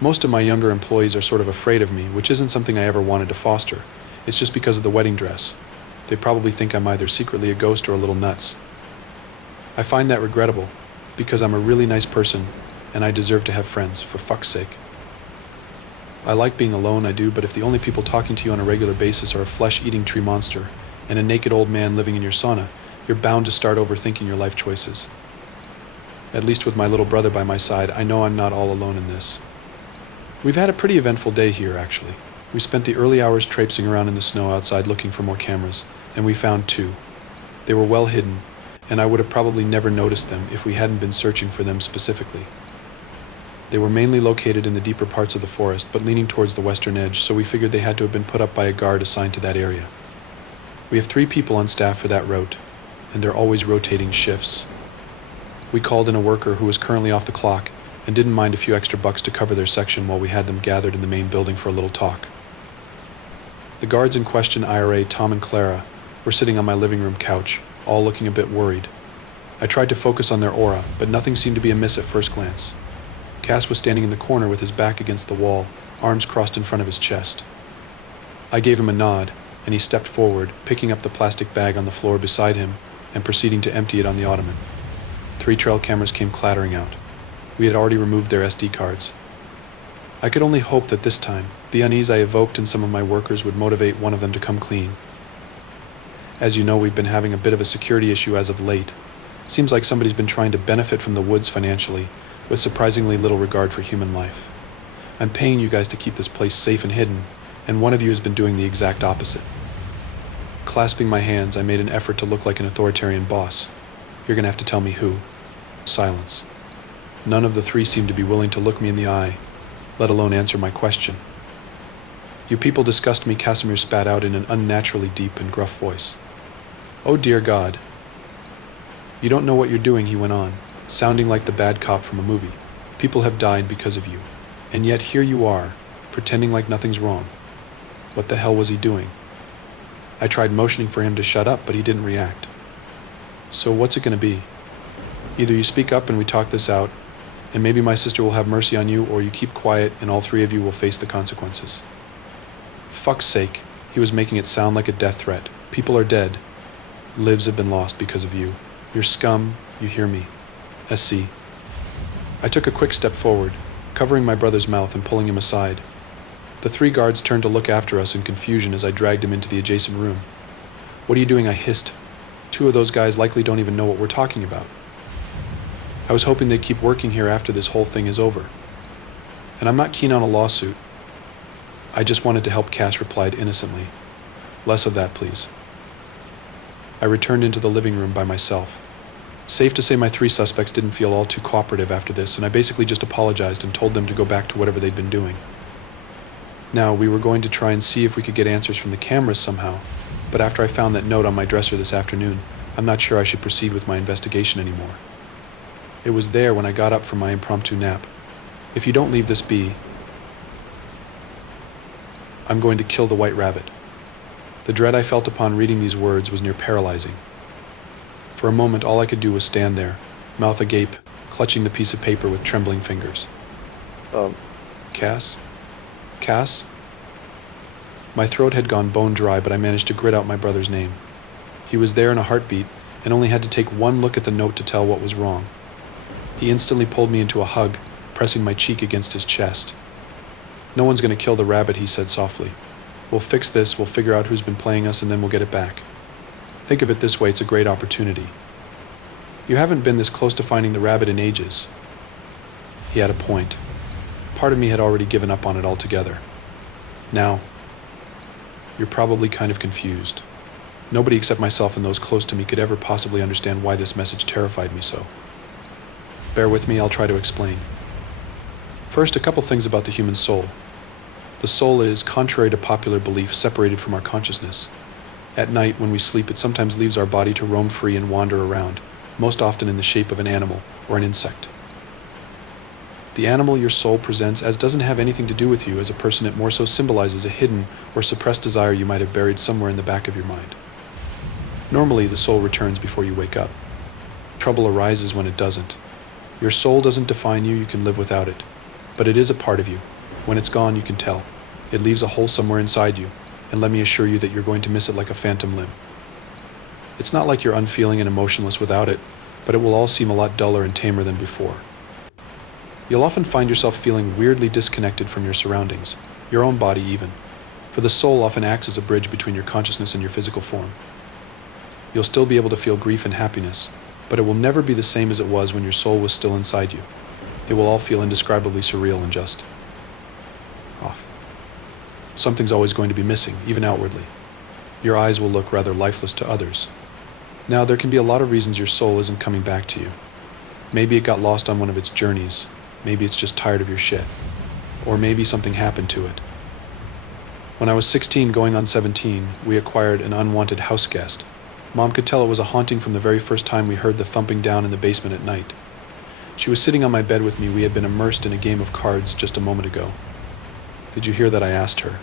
Most of my younger employees are sort of afraid of me, which isn't something I ever wanted to foster. It's just because of the wedding dress. They probably think I'm either secretly a ghost or a little nuts. I find that regrettable, because I'm a really nice person, and I deserve to have friends, for fuck's sake. I like being alone, I do, but if the only people talking to you on a regular basis are a flesh-eating tree monster and a naked old man living in your sauna, you're bound to start overthinking your life choices. At least with my little brother by my side, I know I'm not all alone in this. We've had a pretty eventful day here, actually. We spent the early hours traipsing around in the snow outside looking for more cameras, and we found 2. They were well hidden, and I would have probably never noticed them if we hadn't been searching for them specifically. They were mainly located in the deeper parts of the forest, but leaning towards the western edge, so we figured they had to have been put up by a guard assigned to that area. We have 3 people on staff for that route, and they're always rotating shifts. We called in a worker who was currently off the clock and didn't mind a few extra bucks to cover their section while we had them gathered in the main building for a little talk. The guards in question, IRA Tom and Clara, were sitting on my living room couch, all looking a bit worried. I tried to focus on their aura, but nothing seemed to be amiss at first glance. Cass was standing in the corner with his back against the wall, arms crossed in front of his chest. I gave him a nod, and he stepped forward, picking up the plastic bag on the floor beside him and proceeding to empty it on the ottoman. 3 trail cameras came clattering out. We had already removed their SD cards. I could only hope that this time, the unease I evoked in some of my workers would motivate one of them to come clean. As you know, we've been having a bit of a security issue as of late. Seems like somebody's been trying to benefit from the woods financially, with surprisingly little regard for human life. I'm paying you guys to keep this place safe and hidden, and one of you has been doing the exact opposite. Clasping my hands, I made an effort to look like an authoritarian boss. You're gonna have to tell me who. Silence. None of the 3 seemed to be willing to look me in the eye, let alone answer my question. You people disgust me, Casimir spat out in an unnaturally deep and gruff voice. Oh dear God. You don't know what you're doing, he went on, sounding like the bad cop from a movie. People have died because of you, and yet here you are, pretending like nothing's wrong. What the hell was he doing? I tried motioning for him to shut up, but he didn't react. So what's it gonna be? Either you speak up and we talk this out, and maybe my sister will have mercy on you, or you keep quiet and all 3 of you will face the consequences. Fuck's sake, he was making it sound like a death threat. People are dead. Lives have been lost because of you. You're scum, you hear me. SC. I took a quick step forward, covering my brother's mouth and pulling him aside. The 3 guards turned to look after us in confusion as I dragged him into the adjacent room. What are you doing? I hissed. 2 of those guys likely don't even know what we're talking about. I was hoping they'd keep working here after this whole thing is over. And I'm not keen on a lawsuit. I just wanted to help, Cass replied innocently. Less of that, please. I returned into the living room by myself. Safe to say my 3 suspects didn't feel all too cooperative after this, and I basically just apologized and told them to go back to whatever they'd been doing. Now, we were going to try and see if we could get answers from the cameras somehow, but after I found that note on my dresser this afternoon, I'm not sure I should proceed with my investigation anymore. It was there when I got up from my impromptu nap. If you don't leave this be, I'm going to kill the white rabbit. The dread I felt upon reading these words was near paralyzing. For a moment, all I could do was stand there, mouth agape, clutching the piece of paper with trembling fingers. Cass? Cass? My throat had gone bone dry, but I managed to grit out my brother's name. He was there in a heartbeat, and only had to take one look at the note to tell what was wrong. He instantly pulled me into a hug, pressing my cheek against his chest. No one's going to kill the rabbit, he said softly. We'll fix this, we'll figure out who's been playing us, and then we'll get it back. Think of it this way, it's a great opportunity. You haven't been this close to finding the rabbit in ages. He had a point. Part of me had already given up on it altogether. Now, you're probably kind of confused. Nobody except myself and those close to me could ever possibly understand why this message terrified me so. Bear with me, I'll try to explain. First, a couple things about the human soul. The soul is, contrary to popular belief, separated from our consciousness. At night, when we sleep, it sometimes leaves our body to roam free and wander around, most often in the shape of an animal or an insect. The animal your soul presents as doesn't have anything to do with you as a person. It more so symbolizes a hidden or suppressed desire you might have buried somewhere in the back of your mind. Normally, the soul returns before you wake up. Trouble arises when it doesn't. Your soul doesn't define you, you can live without it. But it is a part of you. When it's gone, you can tell. It leaves a hole somewhere inside you, and let me assure you that you're going to miss it like a phantom limb. It's not like you're unfeeling and emotionless without it, but it will all seem a lot duller and tamer than before. You'll often find yourself feeling weirdly disconnected from your surroundings, your own body even, for the soul often acts as a bridge between your consciousness and your physical form. You'll still be able to feel grief and happiness, but it will never be the same as it was when your soul was still inside you. It will all feel indescribably surreal and just off. Something's always going to be missing, even outwardly. Your eyes will look rather lifeless to others. Now, there can be a lot of reasons your soul isn't coming back to you. Maybe it got lost on one of its journeys. Maybe it's just tired of your shit. Or maybe something happened to it. When I was 16 going on 17, we acquired an unwanted house guest. Mom could tell it was a haunting from the very first time we heard the thumping down in the basement at night. She was sitting on my bed with me. We had been immersed in a game of cards just a moment ago. "Did you hear that?" I asked her.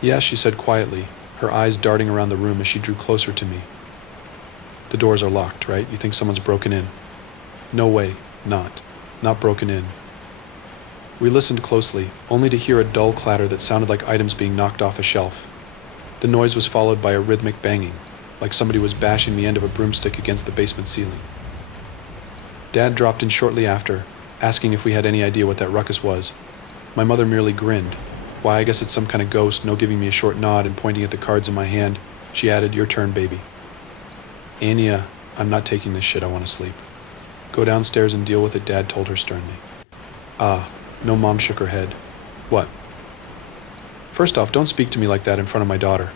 "Yes," she said quietly, her eyes darting around the room as she drew closer to me. "The doors are locked, right? You think someone's broken in?" "No way, not broken in." We listened closely, only to hear a dull clatter that sounded like items being knocked off a shelf. The noise was followed by a rhythmic banging, like somebody was bashing the end of a broomstick against the basement ceiling. Dad dropped in shortly after, asking if we had any idea what that ruckus was. My mother merely grinned. "Why, I guess it's some kind of ghost," giving me a short nod and pointing at the cards in my hand. She added, "Your turn, baby." "Anya, I'm not taking this shit. I want to sleep." "Go downstairs and deal with it," Dad told her sternly. No, Mom shook her head. "What?" "First off, don't speak to me like that in front of my daughter."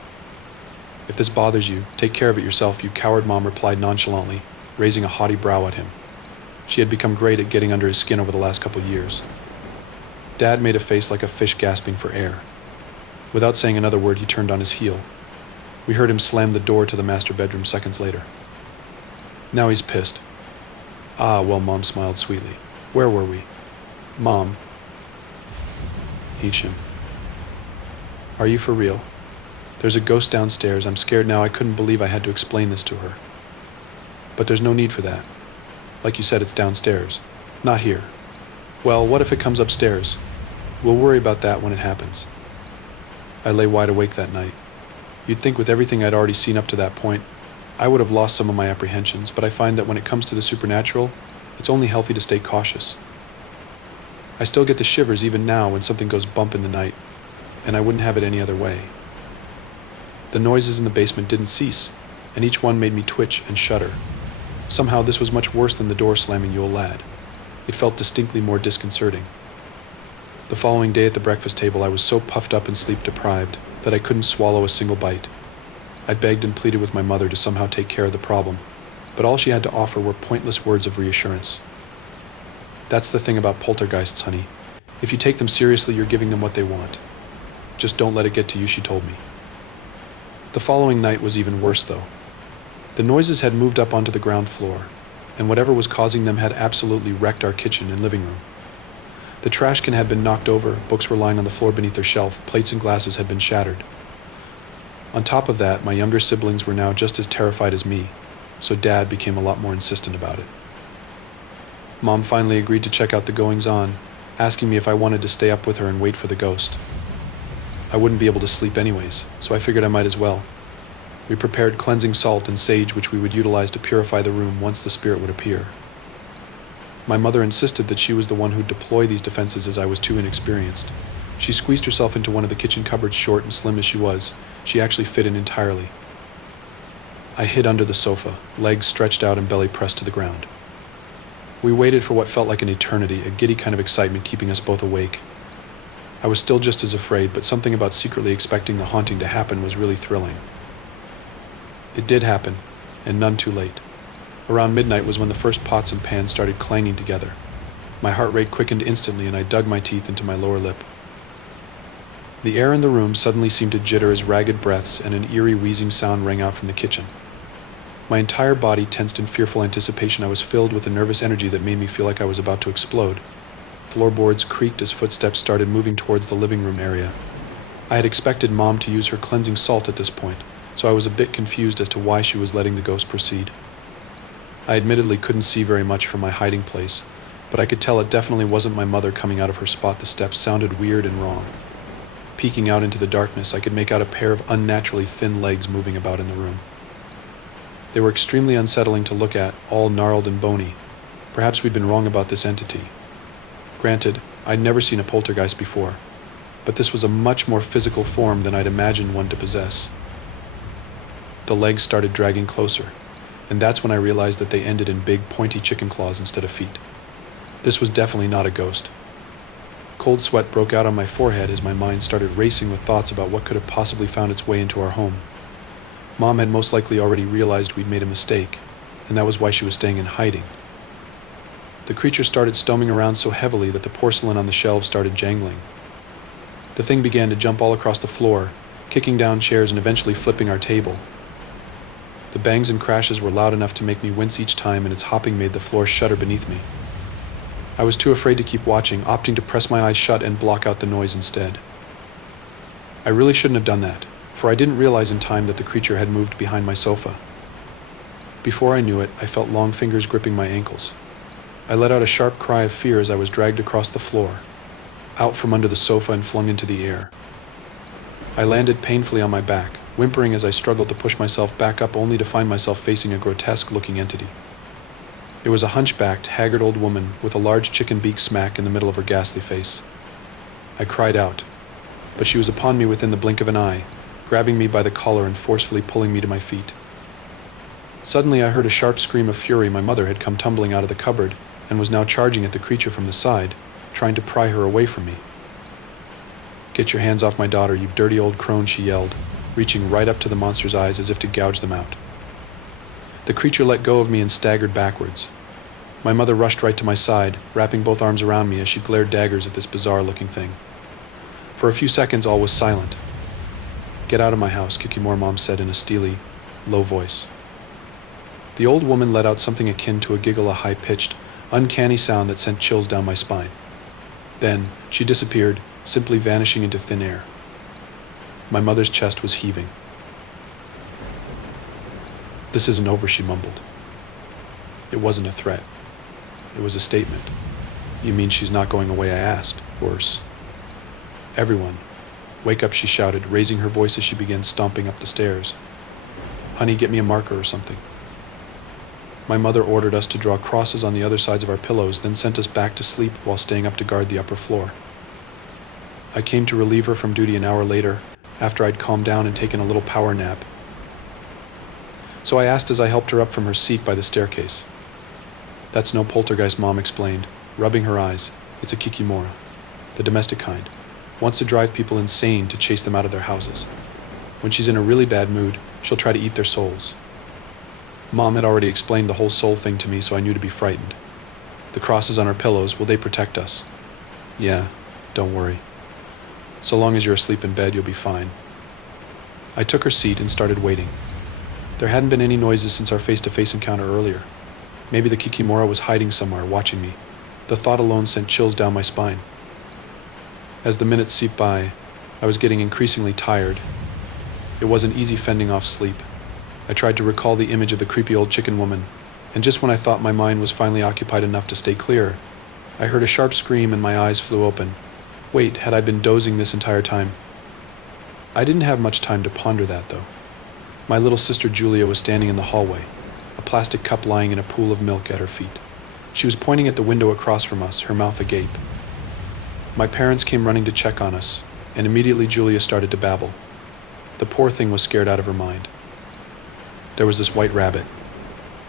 "If this bothers you, take care of it yourself, you coward," Mom replied nonchalantly, raising a haughty brow at him. She had become great at getting under his skin over the last couple years. Dad made a face like a fish gasping for air. Without saying another word, he turned on his heel. We heard him slam the door to the master bedroom seconds later. Now he's pissed. Well, Mom smiled sweetly. "Where were we?" "Mom." Him. "Are you for real? There's a ghost downstairs. I'm scared now. I couldn't believe I had to explain this to her." "But there's no need for that. Like you said, it's downstairs. Not here." "Well, what if it comes upstairs? We'll worry about that when it happens." I lay wide awake that night. You'd think with everything I'd already seen up to that point, I would have lost some of my apprehensions, but I find that when it comes to the supernatural, it's only healthy to stay cautious. I still get the shivers even now when something goes bump in the night, and I wouldn't have it any other way. The noises in the basement didn't cease, and each one made me twitch and shudder. Somehow this was much worse than the door slamming you, old lad. It felt distinctly more disconcerting. The following day at the breakfast table, I was so puffed up and sleep-deprived that I couldn't swallow a single bite. I begged and pleaded with my mother to somehow take care of the problem, but all she had to offer were pointless words of reassurance. "That's the thing about poltergeists, honey. If you take them seriously, you're giving them what they want. Just don't let it get to you," she told me. The following night was even worse, though. The noises had moved up onto the ground floor, and whatever was causing them had absolutely wrecked our kitchen and living room. The trash can had been knocked over, books were lying on the floor beneath their shelf, plates and glasses had been shattered. On top of that, my younger siblings were now just as terrified as me, so Dad became a lot more insistent about it. Mom finally agreed to check out the goings-on, asking me if I wanted to stay up with her and wait for the ghost. I wouldn't be able to sleep anyways, so I figured I might as well. We prepared cleansing salt and sage which we would utilize to purify the room once the spirit would appear. My mother insisted that she was the one who'd deploy these defenses as I was too inexperienced. She squeezed herself into one of the kitchen cupboards. Short and slim as she was, she actually fit in entirely. I hid under the sofa, legs stretched out and belly pressed to the ground. We waited for what felt like an eternity, a giddy kind of excitement keeping us both awake. I was still just as afraid, but something about secretly expecting the haunting to happen was really thrilling. It did happen, and none too late. Around midnight was when the first pots and pans started clanging together. My heart rate quickened instantly, and I dug my teeth into my lower lip. The air in the room suddenly seemed to jitter as ragged breaths and an eerie wheezing sound rang out from the kitchen. My entire body tensed in fearful anticipation. I was filled with a nervous energy that made me feel like I was about to explode. Floorboards creaked as footsteps started moving towards the living room area. I had expected Mom to use her cleansing salt at this point, so I was a bit confused as to why she was letting the ghost proceed. I admittedly couldn't see very much from my hiding place, but I could tell it definitely wasn't my mother coming out of her spot. The steps sounded weird and wrong. Peeking out into the darkness, I could make out a pair of unnaturally thin legs moving about in the room. They were extremely unsettling to look at, all gnarled and bony. Perhaps we'd been wrong about this entity. Granted, I'd never seen a poltergeist before, but this was a much more physical form than I'd imagined one to possess. The legs started dragging closer, and that's when I realized that they ended in big, pointy chicken claws instead of feet. This was definitely not a ghost. Cold sweat broke out on my forehead as my mind started racing with thoughts about what could have possibly found its way into our home. Mom had most likely already realized we'd made a mistake, and that was why she was staying in hiding. The creature started stomping around so heavily that the porcelain on the shelves started jangling. The thing began to jump all across the floor, kicking down chairs and eventually flipping our table. The bangs and crashes were loud enough to make me wince each time, and its hopping made the floor shudder beneath me. I was too afraid to keep watching, opting to press my eyes shut and block out the noise instead. I really shouldn't have done that, for I didn't realize in time that the creature had moved behind my sofa. Before I knew it, I felt long fingers gripping my ankles. I let out a sharp cry of fear as I was dragged across the floor, out from under the sofa and flung into the air. I landed painfully on my back, whimpering as I struggled to push myself back up, only to find myself facing a grotesque-looking entity. It was a hunchbacked, haggard old woman with a large chicken beak smack in the middle of her ghastly face. I cried out, but she was upon me within the blink of an eye, grabbing me by the collar and forcefully pulling me to my feet. Suddenly I heard a sharp scream of fury. My mother had come tumbling out of the cupboard and was now charging at the creature from the side, trying to pry her away from me. "Get your hands off my daughter, you dirty old crone," she yelled, reaching right up to the monster's eyes as if to gouge them out. The creature let go of me and staggered backwards. My mother rushed right to my side, wrapping both arms around me as she glared daggers at this bizarre-looking thing. For a few seconds, all was silent. "Get out of my house," Kikimora Mom said in a steely, low voice. The old woman let out something akin to a giggle, a high-pitched, uncanny sound that sent chills down my spine. Then, she disappeared, simply vanishing into thin air. My mother's chest was heaving. "This isn't over," she mumbled. It wasn't a threat. It was a statement. "You mean she's not going away?" I asked, worse. "Everyone, wake up," she shouted, raising her voice as she began stomping up the stairs. "Honey, get me a marker or something." My mother ordered us to draw crosses on the other sides of our pillows, then sent us back to sleep while staying up to guard the upper floor. I came to relieve her from duty an hour later, after I'd calmed down and taken a little power nap. So I asked as I helped her up from her seat by the staircase. "That's no poltergeist," Mom explained, rubbing her eyes. "It's a Kikimora, the domestic kind. Wants to drive people insane to chase them out of their houses. When she's in a really bad mood, she'll try to eat their souls." Mom had already explained the whole soul thing to me, so I knew to be frightened. "The crosses on our pillows, will they protect us?" "Yeah, don't worry. So long as you're asleep in bed, you'll be fine." I took her seat and started waiting. There hadn't been any noises since our face-to-face encounter earlier. Maybe the Kikimora was hiding somewhere, watching me. The thought alone sent chills down my spine. As the minutes seeped by, I was getting increasingly tired. It wasn't easy fending off sleep. I tried to recall the image of the creepy old chicken woman, and just when I thought my mind was finally occupied enough to stay clear, I heard a sharp scream and my eyes flew open. Wait, had I been dozing this entire time? I didn't have much time to ponder that, though. My little sister Julia was standing in the hallway, a plastic cup lying in a pool of milk at her feet. She was pointing at the window across from us, her mouth agape. My parents came running to check on us, and immediately Julia started to babble. The poor thing was scared out of her mind. There was this white rabbit,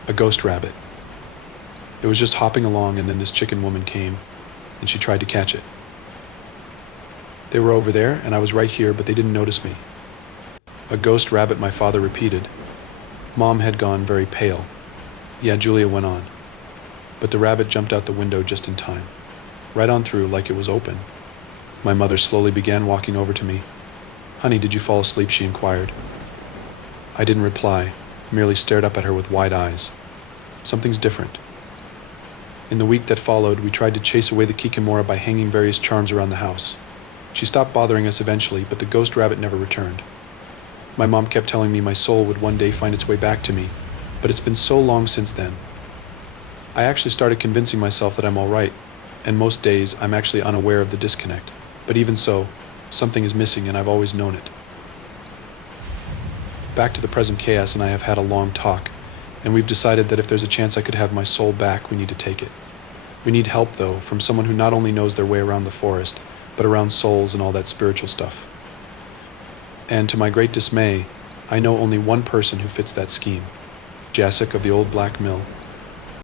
a ghost rabbit. It was just hopping along, and then this chicken woman came, and she tried to catch it. They were over there, and I was right here, but they didn't notice me. "A ghost rabbit," my father repeated. Mom had gone very pale. "Yeah," Julia went on. But the rabbit jumped out the window just in time. Right on through, like it was open. My mother slowly began walking over to me. "Honey, did you fall asleep?" she inquired. I didn't reply, merely stared up at her with wide eyes. Something's different. In the week that followed, we tried to chase away the Kikimora by hanging various charms around the house. She stopped bothering us eventually, but the ghost rabbit never returned. My mom kept telling me my soul would one day find its way back to me, but it's been so long since then. I actually started convincing myself that I'm all right, and most days I'm actually unaware of the disconnect. But even so, something is missing and I've always known it. Back to the present chaos and I have had a long talk, and we've decided that if there's a chance I could have my soul back, we need to take it. We need help, though, from someone who not only knows their way around the forest, but around souls and all that spiritual stuff. And to my great dismay, I know only one person who fits that scheme. Jacek of the Old Black Mill.